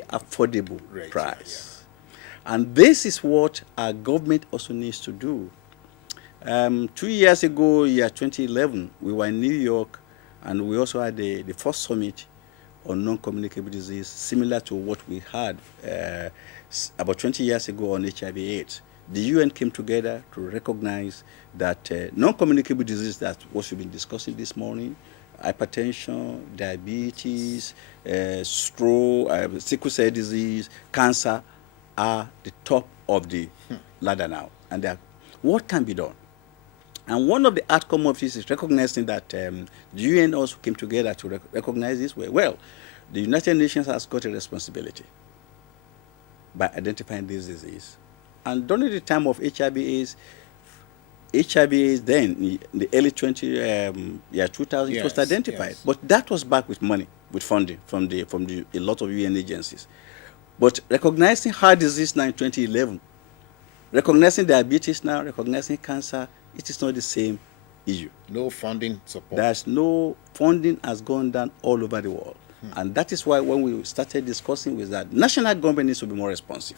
affordable Right, price. And this is what our government also needs to do. 2 years ago, year 2011, we were in New York, and we also had the first summit on non-communicable disease, similar to what we had about 20 years ago on HIV/AIDS. The UN came together to recognize that non-communicable disease, that's what we've been discussing this morning, hypertension, diabetes, stroke, sickle cell disease, cancer, are the top of the ladder now. And what can be done? And one of the outcomes of this is recognizing that the UN also came together to recognize this way. Well, the United Nations has got a responsibility by identifying this disease. And during the time of HIV/AIDS, then, in the early 2000, it was identified. Yes. But that was back with money, with funding from a lot of UN agencies. But recognizing heart disease now in 2011, recognizing diabetes now, recognizing cancer, it is not the same issue. No funding support. There's no funding has gone down all over the world. And that is why when we started discussing with that, national government needs to be more responsive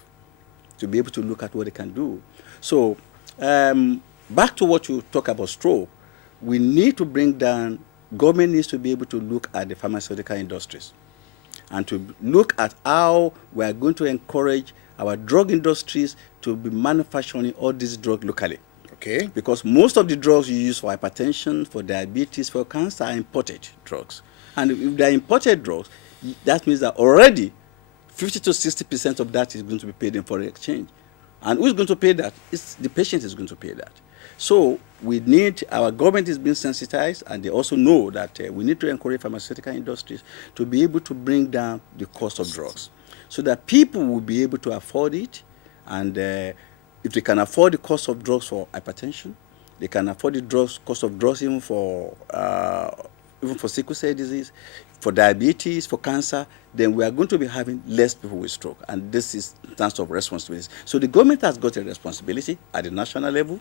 to be able to look at what they can do. So back to what you talk about stroke, we need to bring down, government needs to be able to look at the pharmaceutical industries and to look at how we are going to encourage our drug industries to be manufacturing all these drugs locally. Okay. Because most of the drugs you use for hypertension, for diabetes, for cancer are imported drugs. And if they are imported drugs, that means that already 50 to 60% of that is going to be paid in foreign exchange. And who is going to pay that? It's the patient is going to pay that. So we need, our government is being sensitized, and they also know that we need to encourage pharmaceutical industries to be able to bring down the cost of drugs so that people will be able to afford it. And if they can afford the cost of drugs for hypertension, they can afford the cost of drugs even for sickle cell disease, for diabetes, for cancer, then we are going to be having less people with stroke. And this is in terms of responsibility. So the government has got a responsibility at the national level.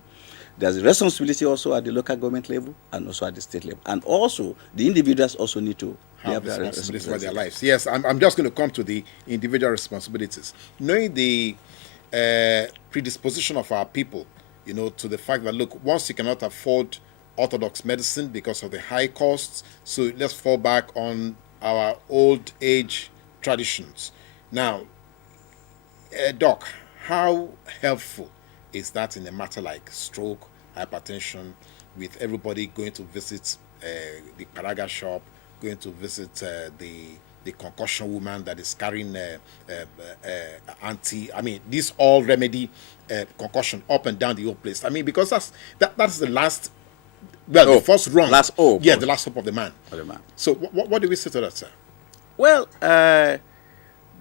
There's a responsibility also at the local government level and also at the state level. And also, the individuals also need to have responsibility for their lives. Yes, I'm just going to come to the individual responsibilities. Knowing the predisposition of our people, to the fact that, look, once you cannot afford orthodox medicine because of the high costs, so let's fall back on our old age traditions. Now, Doc, how helpful is that in a matter like stroke, hypertension, with everybody going to visit the Paraga shop, going to visit the concussion woman that is carrying this all remedy concussion up and down the whole place? I mean, because that's the last, the first run. Last hope. Yeah, the last hope of the man. So what do we say to that, sir? Well,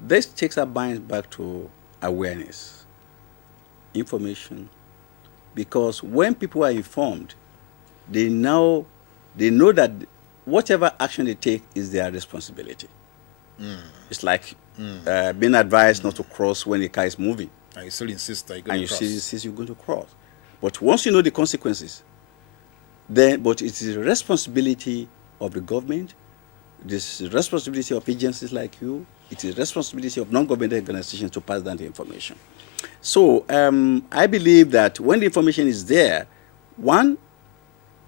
this takes our minds back to awareness, information, because when people are informed, they know that whatever action they take is their responsibility. It's like being advised not to cross when the car is moving. And you still insist that you're going to cross. And you insist you're going to cross. But once you know the consequences, but it is the responsibility of the government, this is the responsibility of agencies like you, it is the responsibility of non-governmental organizations to pass down the information. So I believe that when the information is there, one,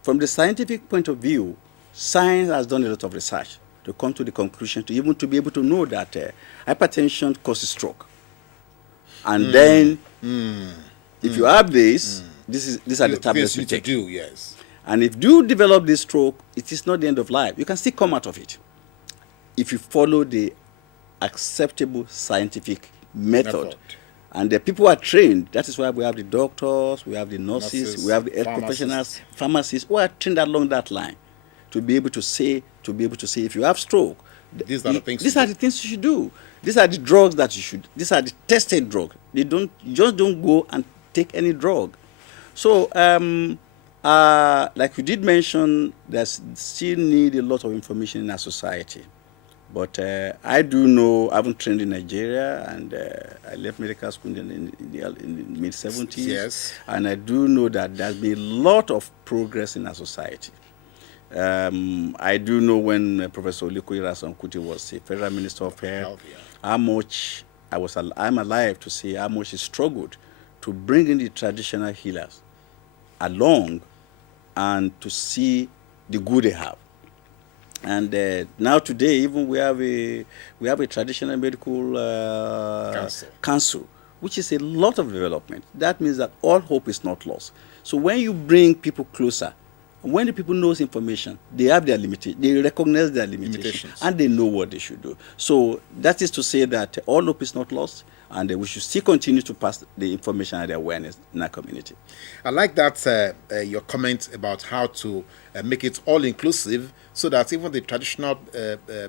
from the scientific point of view, science has done a lot of research to come to the conclusion, to be able to know that hypertension causes stroke. And then, if you have this, these are the tablets you take. Yes. And if you develop this stroke, it is not the end of life. You can still come out of it if you follow the acceptable scientific method. And the people are trained. That is why we have the doctors, we have the nurses, we have the health professionals, pharmacists who are trained along that line to be able to say, if you have stroke, these are the things you should do. These are the drugs that you should. These are the tested drugs. You just don't go and take any drug. So, like you did mention, there's still need a lot of information in our society. But I do know, I haven't trained in Nigeria, and I left medical school in the mid-70s. Yes. And I do know that there's been a lot of progress in our society. I do know when Professor Olukoya Ransome Kuti was the Federal Minister of Health, how much I'm alive to see how much he struggled to bring in the traditional healers along and to see the good they have. And now today, even we have a traditional medical council, which is a lot of development. That means that all hope is not lost. So when you bring people closer, when the people knows information, they have their limitations, they recognize their limitations, and they know what they should do. So that is to say that all hope is not lost, and we should still continue to pass the information and the awareness in our community. I like that your comment about how to make it all inclusive, so that even the traditional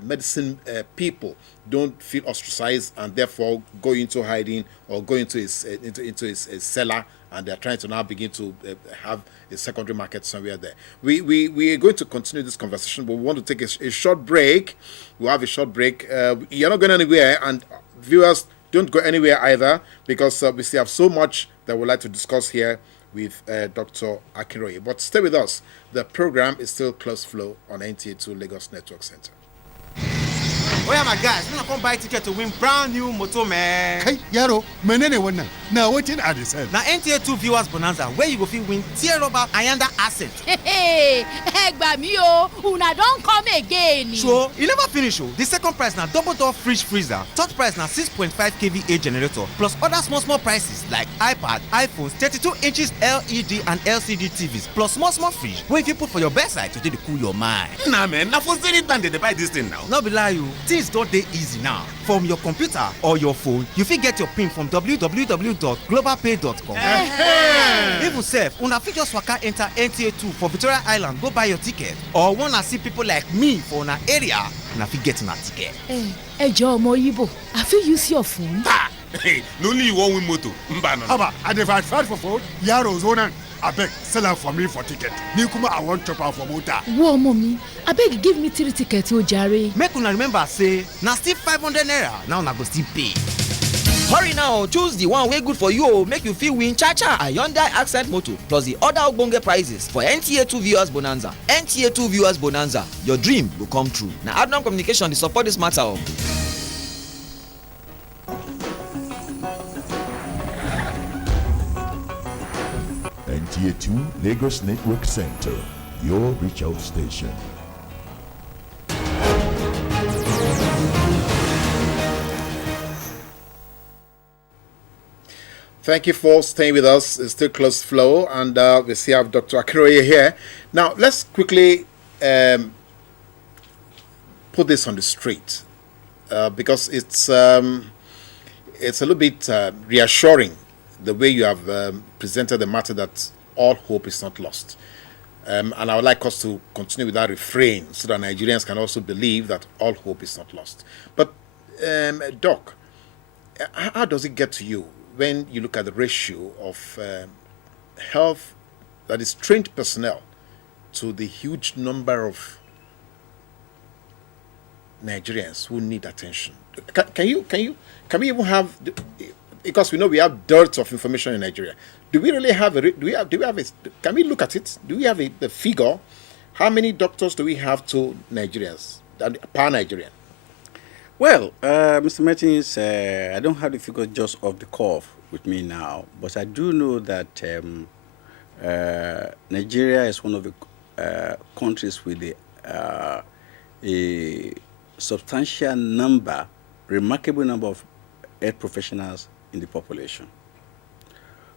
medicine people don't feel ostracized and therefore go into hiding or go into his cellar, and they're trying to now begin to have a secondary market somewhere there. We are going to continue this conversation, but we want to take a short break. We'll have a short break. You're not going anywhere, and viewers, don't go anywhere either, because we still have so much that we'd like to discuss here with Dr. Akinroye. But stay with us. The program is still Close Flow on NTA2 Lagos Network Center. Oh yeah, my guys, we're gonna buy ticket to win brand new motor, man. Hey, Yaro, menene wannan. Now waiting at the same. Now NTA2 viewers bonanza, where you go fit win tear rubber Ayanda asset. Hey, egba mi o, una don come again. So, you never finish oh. The second prize na double door fridge freezer. Third prize na 6.5 kVA generator, plus other small prices like iPad, iPhones, 32 inches LED and LCD TVs, plus small fridge, where if you put for your bedside to take cool your mind. Nah man, na for selling time they buy this thing now. No be lie you. Things don't dey easy now. From your computer or your phone, you fit get your PIN from www.globalpay.com. Even sef, una fit just waka enter NTA2 for Victoria Island go buy your ticket. Or wanna see people like me for una area, una fit get una ticket. Ẹ jọ̀ọ́ ọmọ Igbo, I fit use your phone. Ha! Hey, no only you wan win motor. Mba no. Aba, I dey fight for phone. Yaro zona. Abeg, sell am for me for ticket. Ni kuma I want chop am for motor. Whoa, mommy, abeg give me 3 tickets o jare. Make una remember say, na still 500 naira. Now una go still pay. Hurry now, choose the one wey good for you, make you fit win Chacha and Hyundai Accent Motor plus the other ogbonge prizes for NTA2 Viewers Bonanza. NTA2 Viewers Bonanza, your dream will come true. Na Adnan Communication dey support this matter. NTA2 Lagos Network Center, your reach out station. Thank you for staying with us. It's still Close Flow, and we still have Dr. Akinroye here. Now, let's quickly put this on the straight, because it's a little bit reassuring the way you have presented the matter, that all hope is not lost. And I would like us to continue with that refrain so that Nigerians can also believe that all hope is not lost. But, Doc, how does it get to you when you look at the ratio of health, that is trained personnel, to the huge number of Nigerians who need attention? Can we even have, because we know we have dearth of information in Nigeria. Do we really have can we look at it? Do we have a figure? How many doctors do we have to Nigerians, per Nigerian? Well, Mr. Martins, I don't have the figure just off the cuff with me now, but I do know that Nigeria is one of the countries with a substantial number, remarkable number of health professionals in the population.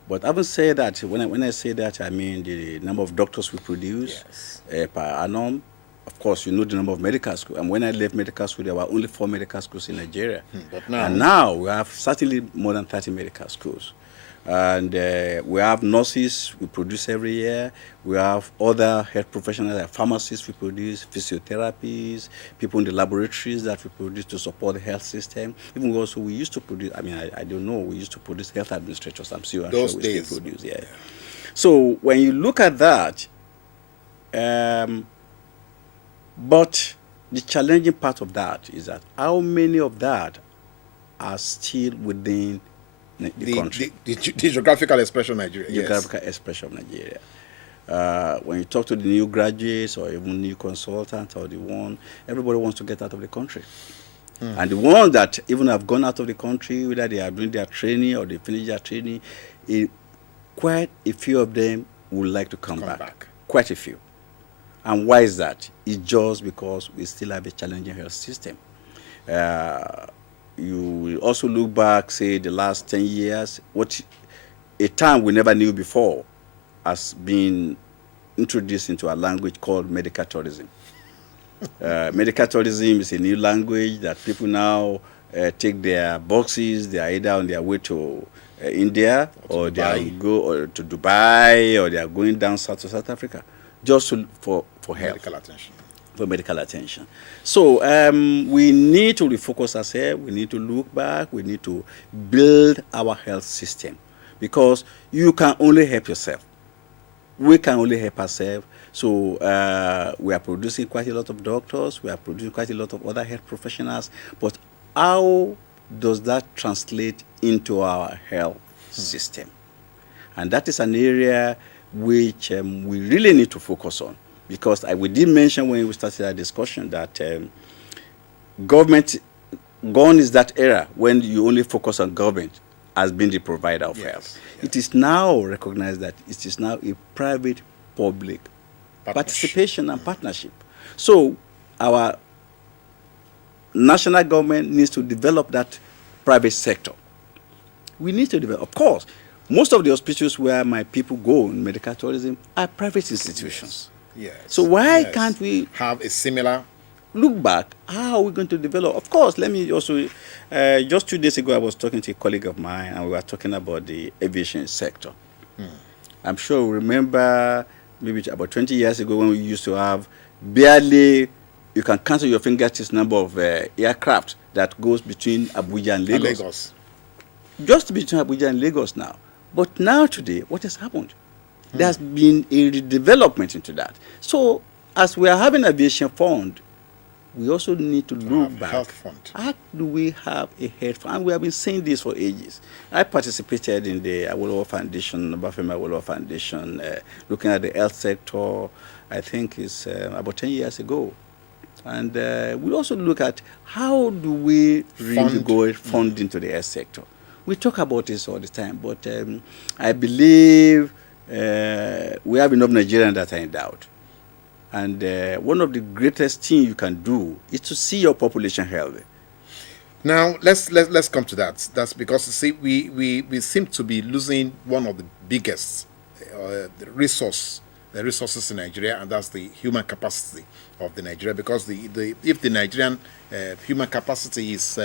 But having said that, when I say that, I mean the number of doctors we produce per annum. Of course, you know the number of medical schools. And when I left medical school, there were only 4 medical schools in Nigeria. But now we have certainly more than 30 medical schools. And we have nurses we produce every year. We have other health professionals like pharmacists we produce, physiotherapists, people in the laboratories that we produce to support the health system. Even also we used to produce, I don't know, we used to produce health administrators. I'm sure we still produce, yeah. So when you look at that, but the challenging part of that is that how many of that are still within the country? The geographical expression of Nigeria. Geographical expression of Nigeria. When you talk to the new graduates or even new consultants or the one, everybody wants to get out of the country. And the ones that even have gone out of the country, whether they are doing their training or they finish their training, quite a few of them would like to come back. Quite a few. And why is that? It's just because we still have a challenging health system. You will also look back, say, the last 10 years, what a term we never knew before has been introduced into our language called medical tourism. Medical tourism is a new language that people now take their boxes. They are either on their way to India or they are go to Dubai or they are going down south to South Africa just for health. Medical attention. For medical attention. So we need to refocus ourselves. We need to look back. We need to build our health system because you can only help yourself. We can only help ourselves. So we are producing quite a lot of doctors. We are producing quite a lot of other health professionals. But how does that translate into our health system? And that is an area which we really need to focus on. Because we did mention when we started our discussion that government, gone is that era when you only focus on government as being the provider of health. Yes. It is now recognized that it is now a private-public participation and partnership. So our national government needs to develop that private sector. We need to develop, of course, most of the hospitals where my people go in medical tourism are private institutions. Yes. So why can't we have a similar look back? How are we going to develop? Of course, let me also, just 2 days ago, I was talking to a colleague of mine and we were talking about the aviation sector. I'm sure you remember maybe about 20 years ago when we used to have barely, you can count on your fingertips number of aircraft that goes between Abuja and Lagos. Just between Abuja and Lagos now. But now today, what has happened? There has been a redevelopment into that. So as we are having aviation fund, we also need to look back. Health fund. How do we have a health fund? And we have been saying this for ages. I participated in the Awolowo Foundation, Obafemi Awolowo Foundation, looking at the health sector, I think it's about 10 years ago. And we also look at how do we really fund into the health sector. We talk about this all the time, but I believe we have enough Nigerians that are endowed. And one of the greatest things you can do is to see your population healthy. Now, let's come to that. That's because, see, we seem to be losing one of the biggest resources in Nigeria, and that's the human capacity of the Nigeria. Because if the Nigerian human capacity is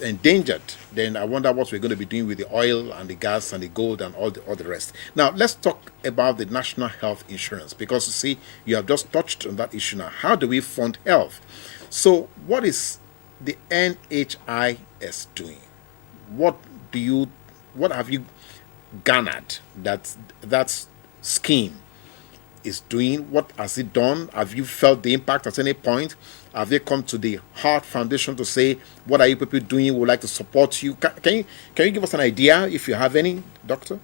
endangered, then I wonder what we're going to be doing with the oil and the gas and the gold and all the rest. Now, let's talk about the national health insurance, because you see, you have just touched on that issue now. How do we fund health? So what is the NHIS doing? What have you garnered that scheme is doing? What has it done? Have you felt the impact at any point? Have they come to the Heart Foundation to say, what are you people doing? We would like to support you. Can you give us an idea, if you have any, Doctor?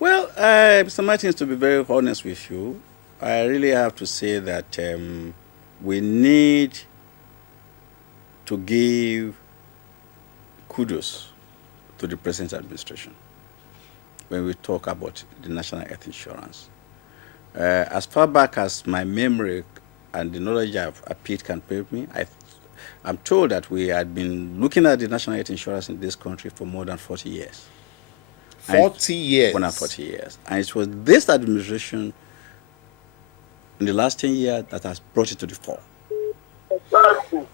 Well, Mr. Martins, to be very honest with you, I really have to say that we need to give kudos to the present administration when we talk about the national health insurance. As far back as my memory and the knowledge I've appeared can permit me, I'm told that we had been looking at the national health insurance in this country for more than 40 years. 40 years? More than 40 years. And it was this administration in the last 10 years that has brought it to the fore.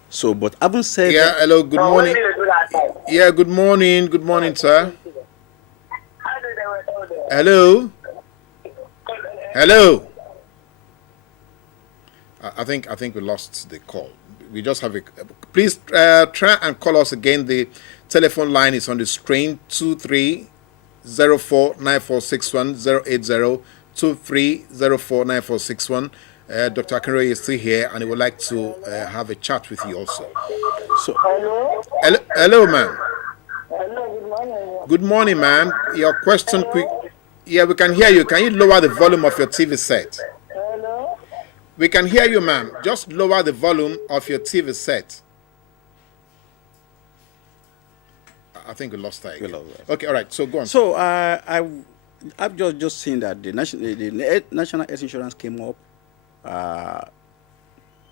So, but having said that, hello, good morning. Yeah, good morning. Good morning, sir. Hello? Hello? I think we lost the call. We just have please try and call us again. The telephone line is on the screen, 23049461 080-23049461. Dr. Akinroye is still here and he would like to have a chat with you also. So, hello, ma'am. Hello, good morning. Good morning, ma'am. Your question, quick. Yeah, we can hear you. Can you lower the volume of your TV set? Hello? We can hear you, ma'am. Just lower the volume of your TV set. I think we lost her again. We lost her. Okay, all right. So go on. So I've just seen that the national health insurance came up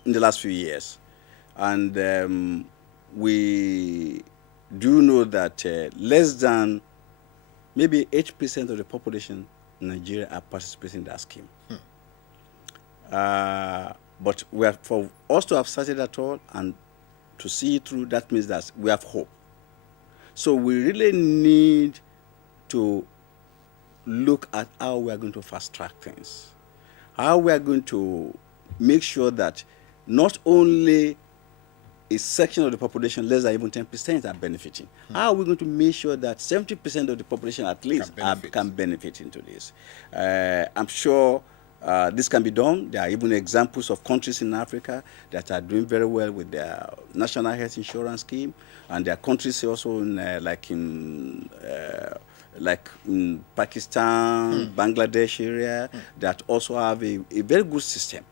in the last few years, and we do know that less than maybe 8% of the population in Nigeria are participating in that scheme. But for us to have started at all and to see it through, that means that we have hope. So we really need to look at how we are going to fast track things, how we are going to make sure that not only a section of the population, less than even 10%, are benefiting. How are we going to make sure that 70% of the population at least can benefit into this? I'm sure this can be done. There are even examples of countries in Africa that are doing very well with their national health insurance scheme, and there are countries also like in Pakistan, Bangladesh area that also have a very good system.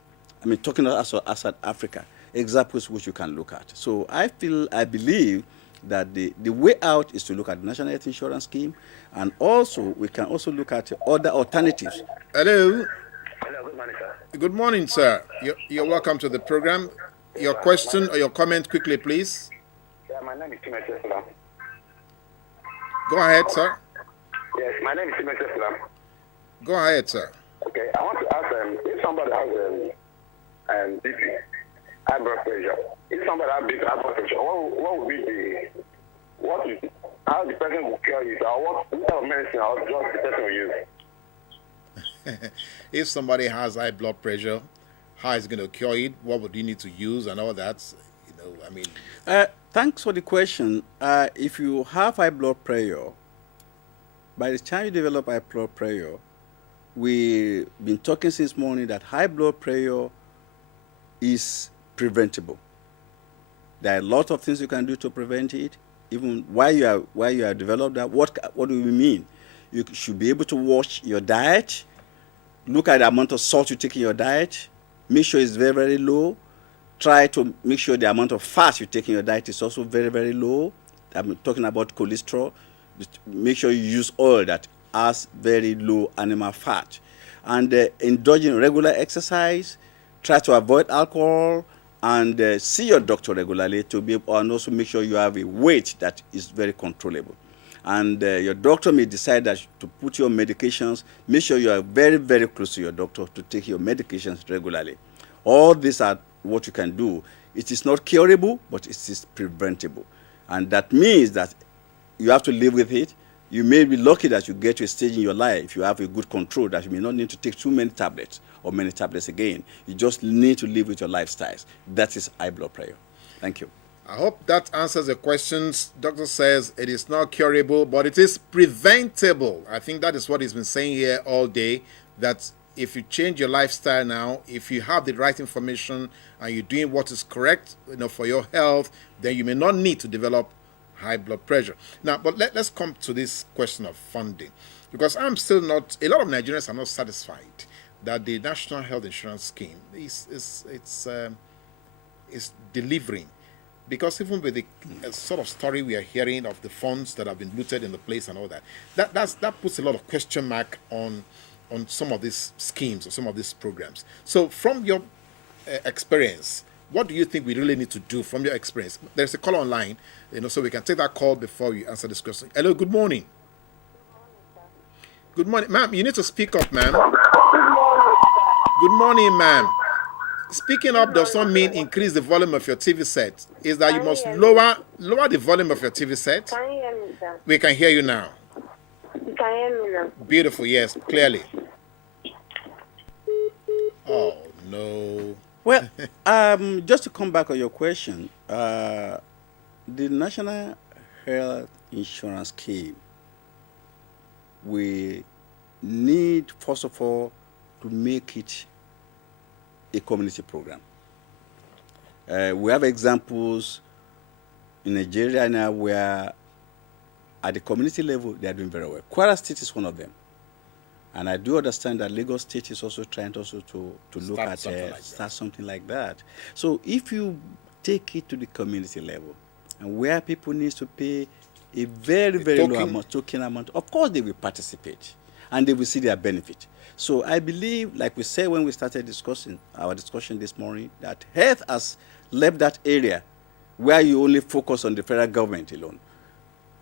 I mean, talking outside Africa, examples which you can look at. So I believe that the way out is to look at the national health insurance scheme, and also we can also look at other alternatives. Hello. Hello, good morning, sir. Good morning, sir. You're welcome to the program. Your question or your comment quickly, please. Yeah, my name is Timothy Islam. Go ahead, sir. Yes, my name is Timothy Islam. Go ahead, sir. Okay, I want to ask if somebody has BP, high blood pressure. If somebody has big high blood pressure, what would be how the person will cure it, or what type of medicine or drugs the person will use? If somebody has high blood pressure, how is it going to cure it? What would you need to use and all that? Thanks for the question. If you have high blood pressure, by the time you develop high blood pressure, we've been talking since morning that high blood pressure is preventable. There are a lot of things you can do to prevent it. Even while you are developed that, what do we mean? You should be able to watch your diet, look at the amount of salt you take in your diet, make sure it's very, very low. Try to make sure the amount of fat you take in your diet is also very, very low. I'm talking about cholesterol. Make sure you use oil that has very low animal fat. And indulge in regular exercise. Try to avoid alcohol, and see your doctor regularly to be able, and also make sure you have a weight that is very controllable. And your doctor may decide that to put your medications, make sure you are very, very close to your doctor to take your medications regularly. All these are what you can do. It is not curable, but it is preventable. And that means that you have to live with it. You may be lucky that you get to a stage in your life, if you have a good control, that you may not need to take too many tablets or many tablets again. You just need to live with your lifestyles. That is high blood pressure. Thank you. I hope that answers the questions. Doctor says it is not curable, but it is preventable. I think that is what he's been saying here all day, that if you change your lifestyle now, if you have the right information and you're doing what is correct, for your health, then you may not need to develop high blood pressure. Now, but let's come to this question of funding, because I'm still not, a lot of Nigerians are not satisfied that the National Health Insurance Scheme is delivering. Because even with the sort of story we are hearing of the funds that have been looted in the place and all that puts a lot of question mark on some of these schemes or some of these programs. So from your experience, what do you think we really need to do from your experience? There's a call online, so we can take that call before you answer this question. Hello, good morning. Good morning, ma'am. You need to speak up, ma'am. Good morning, ma'am. Speaking up does not mean increase the volume of your TV set. Is that you must lower the volume of your TV set? Can you hear me, sir? We can hear you now. You can hear me now. Beautiful, yes, clearly. Oh, no. Well, just to come back on your question, the National Health Insurance Scheme, we need, first of all, to make it a community program. We have examples in Nigeria now where at the community level they are doing very well. Kwara State is one of them. And I do understand that Lagos State is also trying to look at start something like that. So if you take it to the community level, and where people need to pay a very, very low amount, token amount, of course they will participate and they will see their benefit. So I believe, like we said when we started our discussion this morning, that health has left that area where you only focus on the federal government alone.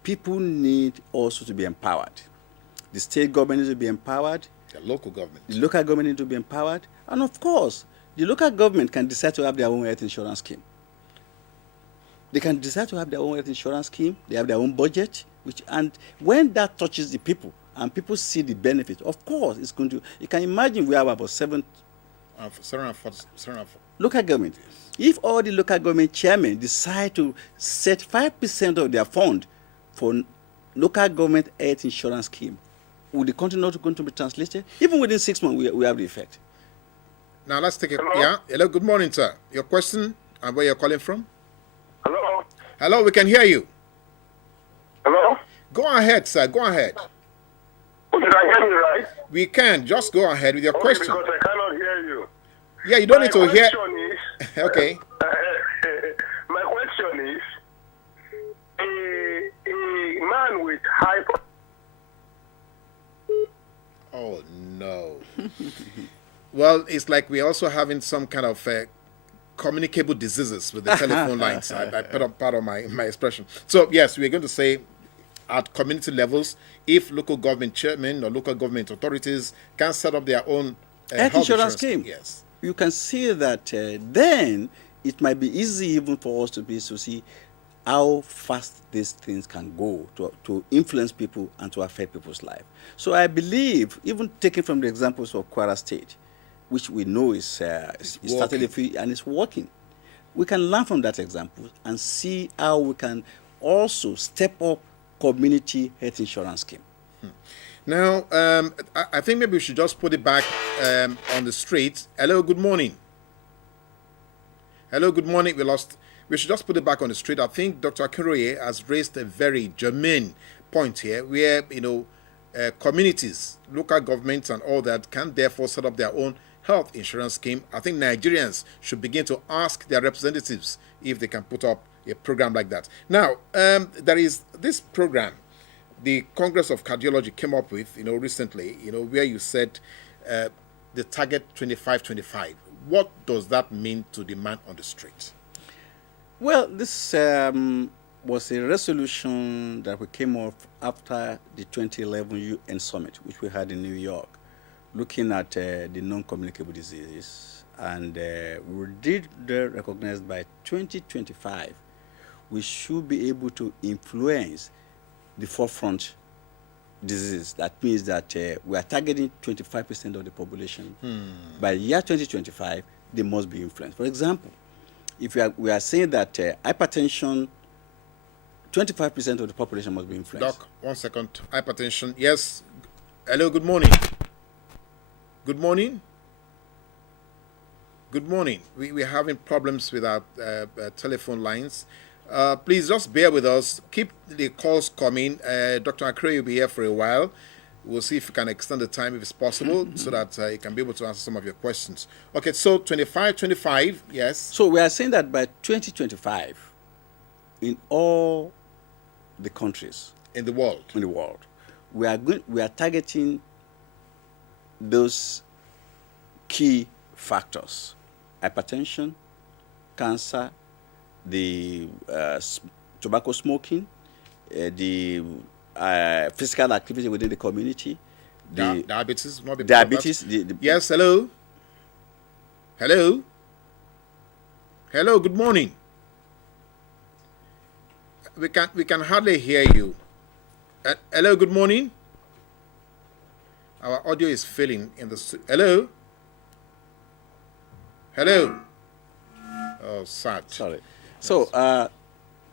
People need also to be empowered. The state government needs to be empowered. The local government. The local government needs to be empowered. And of course, the local government can decide to have their own health insurance scheme. They can decide to have their own health insurance scheme. They have their own budget. And when that touches the people and people see the benefit, of course, it's going to. You can imagine we have about 740 local government. If all the local government chairmen decide to set 5% of their fund for local government health insurance scheme, will the country not going to be translated? Even within 6 months, we have the effect. Now let's take it. Yeah. Hello. Good morning, sir. Your question and where you're calling from? Hello. Hello. We can hear you. Hello. Go ahead, sir. Go ahead. Did I hear you right? We can. Just go ahead with your question. Because I cannot hear you. Yeah, you don't need to hear. Is, okay. My question is, a man with high... Oh, no. Well, it's like we're also having some kind of communicable diseases with the telephone lines. I put up part of my expression. So, yes, we're going to say at community levels, if local government chairmen or local government authorities can set up their own health insurance scheme. Yes. You can see that then it might be easy even for us to see how fast these things can go to influence people and to affect people's life. So I believe, even taking from the examples of Kwara State, which we know is started and it's working, we can learn from that example and see how we can also step up community health insurance scheme. Now, I think maybe we should just put it back on the street. Hello, good morning. Hello, good morning. We should just put it back on the street. I think Dr. Akinroye has raised a very germane point here where, communities, local governments and all that can therefore set up their own health insurance scheme. I think Nigerians should begin to ask their representatives if they can put up a program like that. Now, there is this program the Congress of Cardiology came up with, recently, where you said the target 25-25. What does that mean to the man on the street? Well, this was a resolution that we came up after the 2011 UN summit, which we had in New York, looking at the non-communicable diseases. And we did recognize by 2025, we should be able to influence the forefront diseases. That means that we are targeting 25% of the population. By the year 2025, they must be influenced. For example, if we are saying that hypertension, 25% of the population must be influenced. Doc, 1 second. Hypertension. Yes. Hello, good morning. Good morning. Good morning. We're having problems with our telephone lines. Please just bear with us. Keep the calls coming. Dr. Akinroye will be here for a while. We'll see if we can extend the time if it's possible so that he can be able to answer some of your questions. Okay, so 25, yes. So we are saying that by 2025, in all the countries in the world, we are targeting those key factors: hypertension, cancer, the tobacco smoking, the physical activity within the community, the diabetes. Yes. Hello. Good morning. We can hardly hear you. Hello. Good morning. Our audio is failing in the. Hello. Oh, sad. Sorry. So,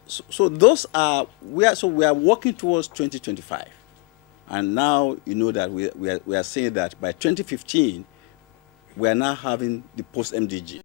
so those are we are working towards 2025, and now you know that we are saying that by 2015, we are now having the post MDG.